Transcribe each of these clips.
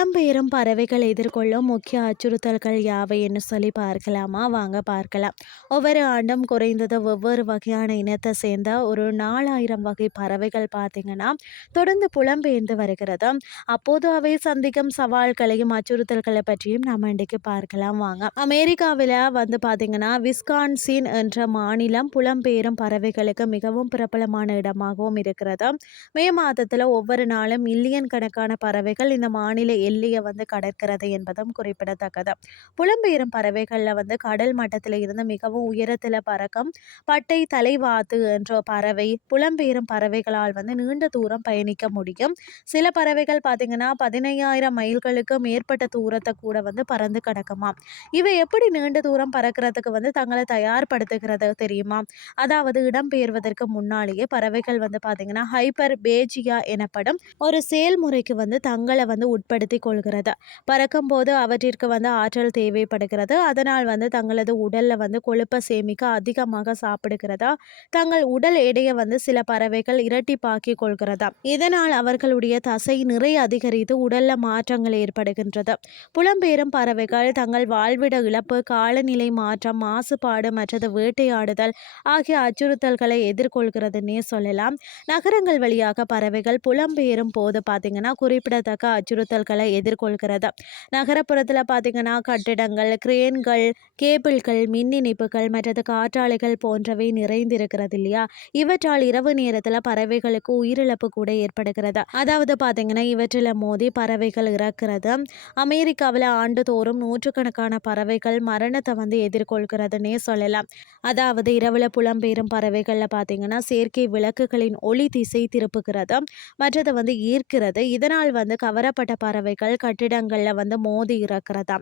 புலம்பெயரும் பறவைகள் எதிர்கொள்ளும் முக்கிய அச்சுறுத்தல்கள் யாவை என்று சொல்லி பார்க்கலாமா? வாங்க பார்க்கலாம். ஒவ்வொரு ஆண்டும் குறைந்தது ஒவ்வொரு வகையான இனத்தை சேர்ந்த ஒரு நாலாயிரம் வகை பறவைகள் பார்த்தீங்கன்னா தொடர்ந்து புலம்பெயர்ந்து வருகிறது. அப்போது அவை சந்திக்கும் சவால்களையும் அச்சுறுத்தல்களை பற்றியும் நம்ம இன்றைக்கு பார்க்கலாம். வாங்க. அமெரிக்காவில் வந்து பார்த்திங்கன்னா விஸ்கான்சின் என்ற மாநிலம் புலம்பெயரும் பறவைகளுக்கு மிகவும் பிரபலமான இடமாகவும் இருக்கிறது. மே மாதத்தில் ஒவ்வொரு நாளும் மில்லியன் கணக்கான பறவைகள் இந்த மாநில எல்லையை வந்து கடற்கிறது என்பதும் குறிப்பிடத்தக்கது. புலம்பெயரும் பறவைகளில் வந்து கடல் மட்டத்தில் இருந்து மிகவும் உயரத்தில் பறக்கும் பட்டை தலைவாத்து என்ற பறவை புலம்பெயரும் பறவைகளால் வந்து நீண்ட தூரம் பயணிக்க முடியும். சில பறவைகள் பார்த்தீங்கன்னா பதினையாயிரம் மைல்களுக்கு மேற்பட்ட தூரத்தை கூட வந்து பறந்து கிடக்குமா இவை எப்படி நீண்ட தூரம் பறக்கிறதுக்கு வந்து தங்களை தயார்படுத்துகிறது தெரியுமா? அதாவது இடம்பெயர்வதற்கு முன்னாலேயே பறவைகள் வந்து பார்த்தீங்கன்னா ஹைப்பர் பேஜியா எனப்படும் ஒரு செயல்முறைக்கு வந்து தங்களை வந்து உட்படுத்தி கொள்கிறது. பறக்கும்போது அவற்றிற்கு வந்து ஆற்றல் தேவைப்படுகிறது. அதனால் வந்து தங்களது உடலில் வந்து கொழுப்பை சேமிக்க அதிகமாக சாப்பிடுகிறதா? தங்கள் உடல் எடையை வந்து சில பறவைகள் இரட்டிப்பாக்கி கொள்கிறதா? இதனால் அவர்களுடைய தசை நிறை அதிகரித்து உடல்ல மாற்றங்கள் ஏற்படுகின்றது. புலம்பெயரும் பறவைகள் தங்கள் வாழ்விட இழப்பு காலநிலை மாற்றம் மாசுபாடு மற்றது வேட்டையாடுதல் ஆகிய அச்சுறுத்தல்களை எதிர்கொள்கிறதுன்னே சொல்லலாம். நகரங்கள் வழியாக பறவைகள் புலம்பெயரும் போது பார்த்தீங்கன்னா குறிப்பிடத்தக்க அச்சுறுத்தல்களை எதிர்கொள்கிறது. நகரப்புறத்தில் பார்த்திங்கன்னா கட்டிடங்கள் கிரேன்கள் கேபிள்கள் மின் இணைப்புகள் மற்றது காற்றாலைகள் போன்றவை நிறைந்திருக்கிறது இல்லையா? இவற்றால் இரவு நேரத்தில் பறவைகளுக்கு உயிரிழப்பு கூட ஏற்படுகிறது. அதாவது பார்த்திங்கன்னா இவற்றில் மோதி பறவைகள் இறக்கிறது. அமெரிக்காவில் ஆண்டுதோறும் நூற்றுக்கணக்கான பறவைகள் மரணத்தை வந்து எதிர்கொள்கிறதுனே சொல்லலாம். அதாவது இரவில் புலம்பெயரும் பறவைகளில் பார்த்தீங்கன்னா செயற்கை விளக்குகளின் ஒளி திசை திருப்புகிறது. மற்றது வந்து ஈர்க்கிறது. இதனால் வந்து கவரப்பட்ட பறவைகள் கட்டிடங்களில் வந்து மோதி இறக்கிறதா.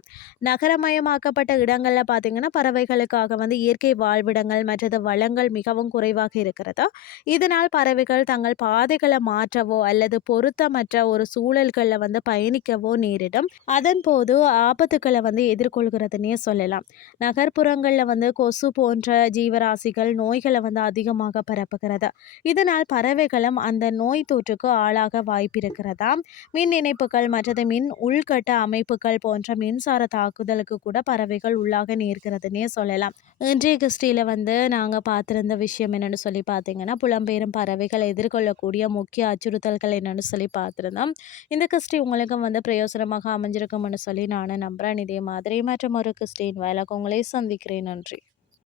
நகரமயமாக்கப்பட்ட இடங்களில் பார்த்தீங்கன்னா பறவைகளுக்காக வந்து இயற்கை வாழ்விடங்கள் மற்றது வளங்கள் மிகவும் குறைவாக இருக்கிறதா? இதனால் பறவைகள் தங்கள் பாதைகளை மாற்றவோ அல்லது பொருத்தமற்ற ஒரு சூழல்களில் வந்து பயணிக்கவோ நேரிடும். அதன் போது ஆபத்துக்களை வந்து எதிர்கொள்கிறதுனே சொல்லலாம். நகர்ப்புறங்களில் வந்து கொசு போன்ற ஜீவராசிகள் நோய்களை வந்து அதிகமாக பரப்புகிறது? இதனால் பறவைகளும் அந்த நோய் தொற்றுக்கு ஆளாக வாய்ப்பிருக்கிறதா? மின் இணைப்புகள் மற்றது மின் உள்கட்ட அமைப்புகள் போன்ற மின்சார தாக்குதலுக்கு கூட பறவைகள் உள்ளாக நேர்கிறதுனே சொல்லலாம். இன்றைய கிறிஸ்டியில் வந்து நாங்கள் பார்த்துருந்த விஷயம் என்னென்னு சொல்லி பார்த்தீங்கன்னா புலம்பெயரும் பறவைகள் எதிர்கொள்ளக்கூடிய முக்கிய அச்சுறுத்தல்கள் என்னென்னு சொல்லி பார்த்துருந்தோம். இந்த கிறிஸ்டி உங்களுக்கும் வந்து பிரயோசனமாக அமைஞ்சிருக்கும்னு சொல்லி நானும் நம்புகிறேன் இதே மாதிரி மற்றும் ஒரு கிறிஸ்டின் வேலைக்கு உங்களை சந்திக்கிறேன். நன்றி.